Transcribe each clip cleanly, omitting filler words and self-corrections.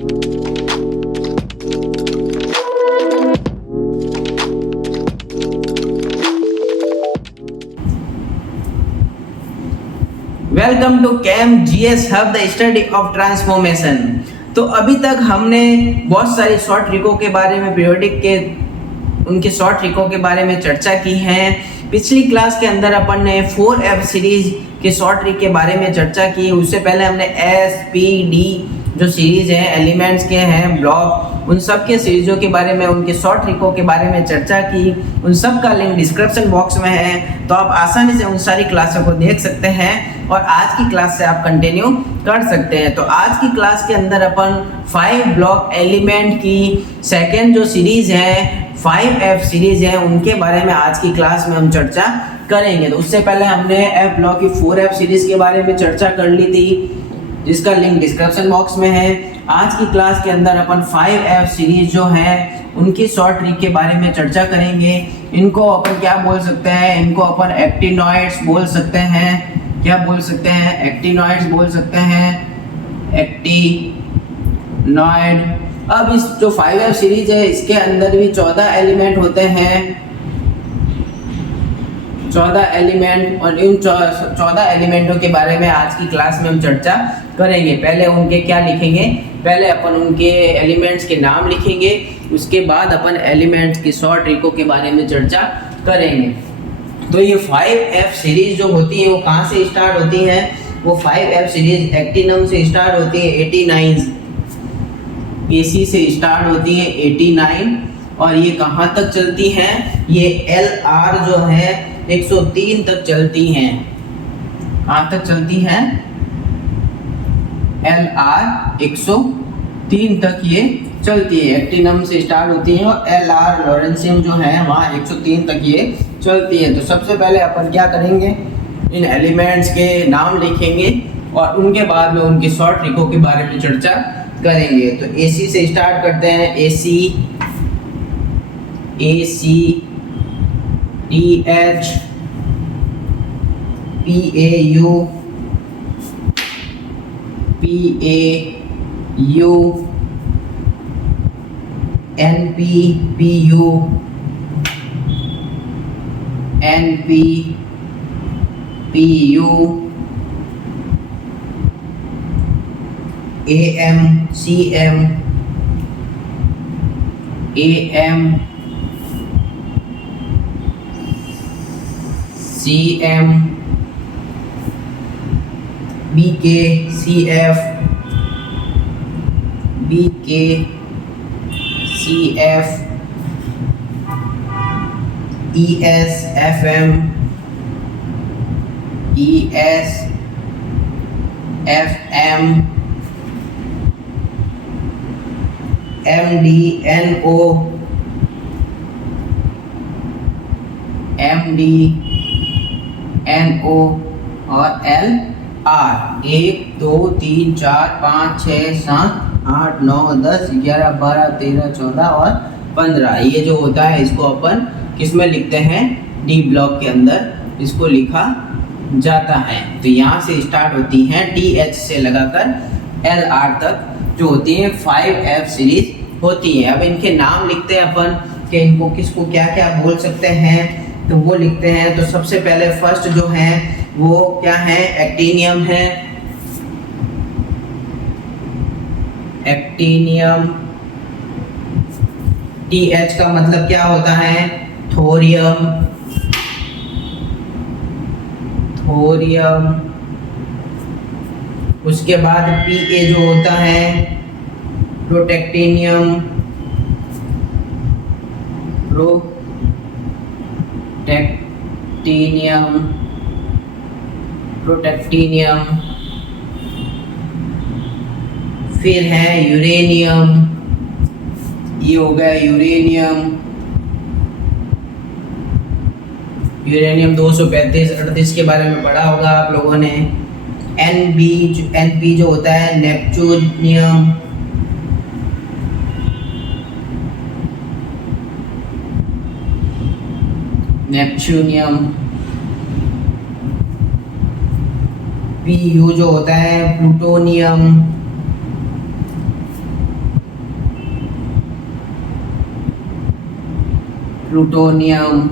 Welcome to Cam GS hub the study of transformation. तो अभी तक हमने बहुत सारी शॉर्ट ट्रिकों के बारे में, पीरियोडिक के उनके शॉर्ट ट्रिकों के बारे में चर्चा की है। पिछली क्लास के अंदर अपन ने 4F सीरीज के शॉर्ट ट्रिक के बारे में चर्चा की। उससे पहले हमने एस पी डी जो सीरीज है, एलिमेंट्स के हैं, ब्लॉक, उन सब के सीरीजों के बारे में, उनके शॉर्ट ट्रिकों के बारे में चर्चा की। उन सब का लिंक डिस्क्रिप्शन बॉक्स में है, तो आप आसानी से उन सारी क्लासों को देख सकते हैं और आज की क्लास से आप कंटिन्यू कर सकते हैं। तो आज की क्लास के अंदर अपन 5 ब्लॉक एलिमेंट की सेकेंड जो सीरीज है, 5F सीरीज है, उनके बारे में आज की क्लास में हम चर्चा करेंगे। तो उससे पहले हमने F ब्लॉक की 4F सीरीज के बारे में चर्चा कर ली थी, जिसका लिंक डिस्क्रिप्शन बॉक्स में है। आज की क्लास के अंदर अपन 5F सीरीज जो है उनकी शॉर्ट ट्रिक के बारे में चर्चा करेंगे। इनको अपन क्या बोल सकते हैं? इनको अपन एक्टिनॉइड्स बोल सकते हैं। क्या बोल सकते हैं? एक्टिनॉइड्स बोल सकते हैं, एक्टिनॉइड। अब इस जो 5F सीरीज है इसके अंदर भी 14 एलिमेंट होते हैं, 14 एलिमेंट, और इन 14 एलिमेंटों के बारे में आज की क्लास में हम चर्चा करेंगे। पहले उनके क्या लिखेंगे? पहले अपन उनके एलिमेंट्स के नाम लिखेंगे, उसके बाद अपन एलिमेंट्स की शॉर्ट ट्रिकों के बारे में चर्चा करेंगे। तो ये 5F सीरीज जो होती है वो कहाँ से स्टार्ट होती है? वो 5F सीरीज एक्टिनम से स्टार्ट होती है, 89 AC से स्टार्ट होती है, 89, और ये कहाँ तक चलती हैं? ये LR जो है 103 तक चलती हैं। कहाँ तक चलती हैं? LR 103 तक ये चलती है। एक्टिनम से स्टार्ट होती है और LR लॉरेंशियम जो है वहाँ 103 तक ये चलती है। तो सबसे पहले अपन क्या करेंगे? इन एलिमेंट्स के नाम लिखेंगे और उनके बाद में उनकी शॉर्ट ट्रिकों के बारे में चर्चा करेंगे। तो AC से स्टार्ट करते हैं। AC TH PAU NP PU AM CM BK CF ES FM MD NO और LR। 1 2 3 4 5 6 7 8 9 10 11 12 13 14 और 15। ये जो होता है इसको अपन किस में लिखते हैं? D ब्लॉक के अंदर इसको लिखा जाता है। तो यहाँ से स्टार्ट होती हैं, TH से लगाकर LR तक जो होती है 5F सीरीज होती है। अब इनके नाम लिखते हैं अपन कि इनको किसको क्या क्या बोल सकते हैं, तो वो लिखते हैं। तो सबसे पहले फर्स्ट जो है वो क्या है? एक्टिनियम है। एक्टिनियम, TH का मतलब क्या होता है? थोरियम। उसके बाद PA जो होता है प्रोटेक्टिनियम। फिर है यूरेनियम, ये हो गया यूरेनियम। यूरेनियम 235-38 के बारे में पढ़ा होगा आप लोगों ने। NP जो होता है नेपच्यूनियम। PU जो होता है प्लूटोनियम। प्लूटोनियम,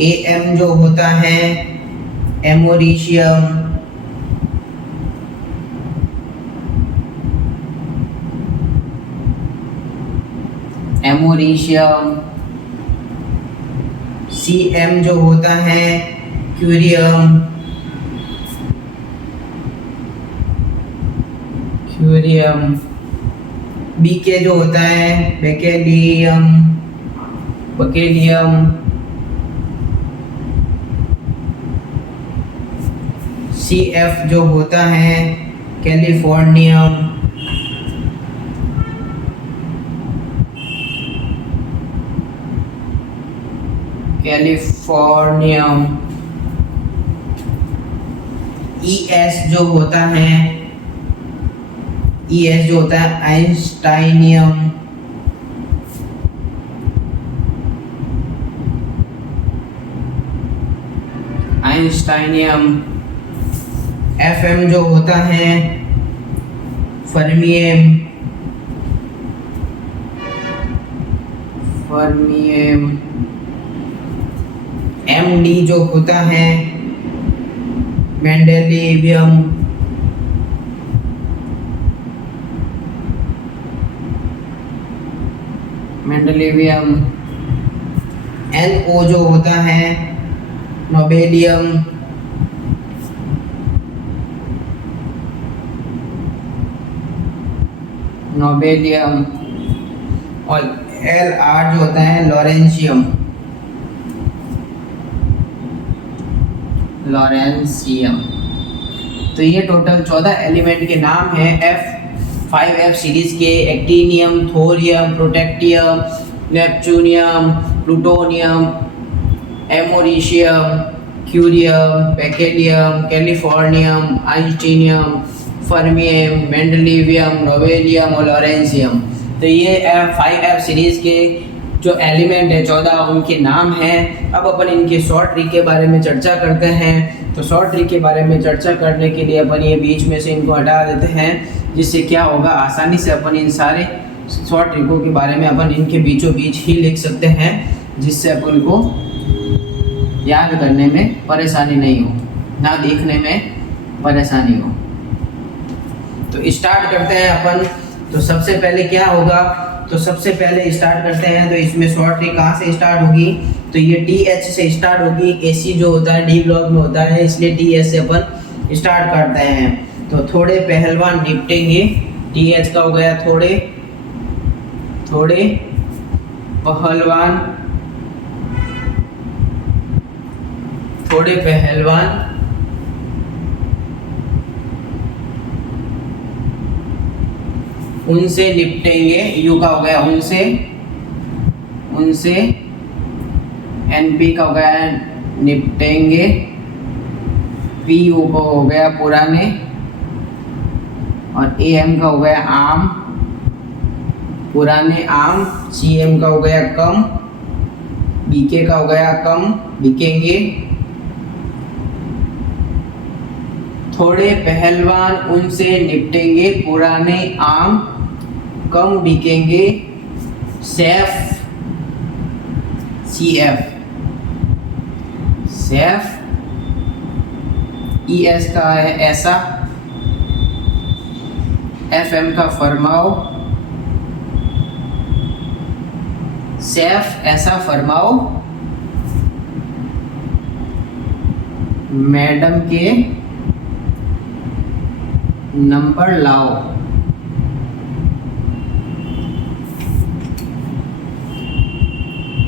Am जो होता है एमोरिशियम, Cm जो होता है क्यूरियम, Bk जो होता है बेकेलियम, Cf जो होता है कैलिफोर्नियम, Es जो होता है आइंस्टाइनियम, Fm जो होता है फर्मियम, Md जो होता है मेंडेलिवियम, No जो होता है नोबेलियम, और Lr जो होता है लॉरेंशियम। तो ये टोटल 14 एलिमेंट के नाम हैं F5F सीरीज के, actinium, thorium, protactinium, neptunium, plutonium, americium, curium, berkelium, californium, einsteinium, fermium, mendelevium, nobelium और लॉरेंशियम। तो ये F5F सीरीज के जो एलिमेंट है 14 उनके नाम हैं। अब अपन इनके शॉर्ट ट्री के बारे में चर्चा करते हैं। तो शॉर्ट ट्री के बारे में चर्चा करने के लिए अपन ये बीच में से इनको हटा देते हैं, जिससे क्या होगा आसानी से अपन इन सारे शॉर्ट ट्रिकों के बारे में अपन इनके बीचों बीच ही लिख सकते हैं, जिससे अपन को याद करने में परेशानी नहीं हो, ना देखने में परेशानी हो। तो स्टार्ट करते हैं अपन। तो सबसे पहले क्या होगा, तो सबसे पहले स्टार्ट करते हैं। तो इसमें शॉर्ट ट्री कहाँ से स्टार्ट होगी, तो ये TH से स्टार्ट होगी। AC जो होता है D ब्लॉक में होता है, इसलिए TH से अपन स्टार्ट करते हैं। तो थोड़े पहलवान निपटेंगे, TH का हो गया थोड़े पहलवान उनसे निपटेंगे, यू का हो गया उनसे, NP का हो गया निपटेंगे, PU को हो गया पुराने, और AM का हो गया आम, पुराने आम, CM का हो गया कम, BK का हो गया कम बिकेंगे। थोड़े पहलवान उनसे निपटेंगे, पुराने आम कम बिकेंगे, सैफ CF, ES का है ऐसा, FM का फरमाओ, सैफ ऐसा फरमाओ, मैडम के नंबर लाओ।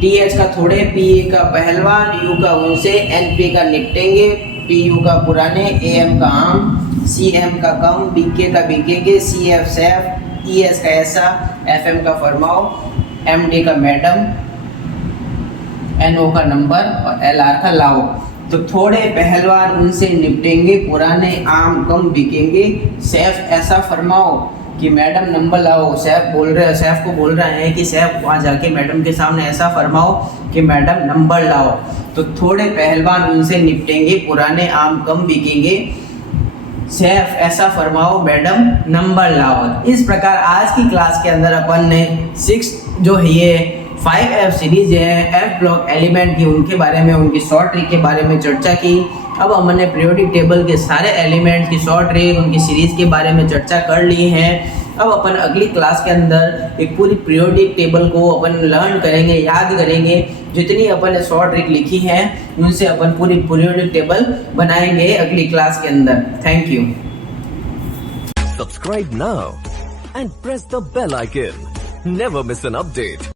TH का थोड़े, PA का पहलवान, U का उनसे, NP का निपटेंगे, PU का पुराने, AM का आम, CM का कम, BK का बिकेंगे, CF सैफ, ES का ऐसा, FM का फरमाओ, MD का मैडम, NO का नंबर और LR का लाओ। तो थोड़े पहलवान उनसे निपटेंगे, पुराने आम कम बिकेंगे, सैफ ऐसा फरमाओ कि मैडम नंबर लाओ। सैफ को बोल रहे हैं कि सैफ वहाँ जाके मैडम के सामने ऐसा फरमाओ कि मैडम नंबर लाओ। तो थोड़े पहलवान उनसे निपटेंगे, पुराने आम कम बिकेंगे, सैफ ऐसा फरमाओ मैडम नंबर लाओ। इस प्रकार आज की क्लास के अंदर अपन ने 6 जो है ये 5F सीरीज है, F ब्लॉक एलिमेंट की, उनके बारे में, उनकी शॉर्ट ट्रिक के बारे में चर्चा की। अब हमने पीरियोडिक टेबल के सारे एलिमेंट्स की शॉर्ट ट्रिक, उनकी सीरीज के बारे में चर्चा कर ली है। अब अपन अगली क्लास के अंदर एक पूरी पीरियोडिक टेबल को अपन लर्न करेंगे, याद करेंगे। जितनी अपन ने शॉर्ट ट्रिक लिखी है उनसे अपन पूरी पीरियोडिक टेबल बनाएंगे अगली क्लास के अंदर। Thank you. Subscribe now and press the bell icon. Never miss an update.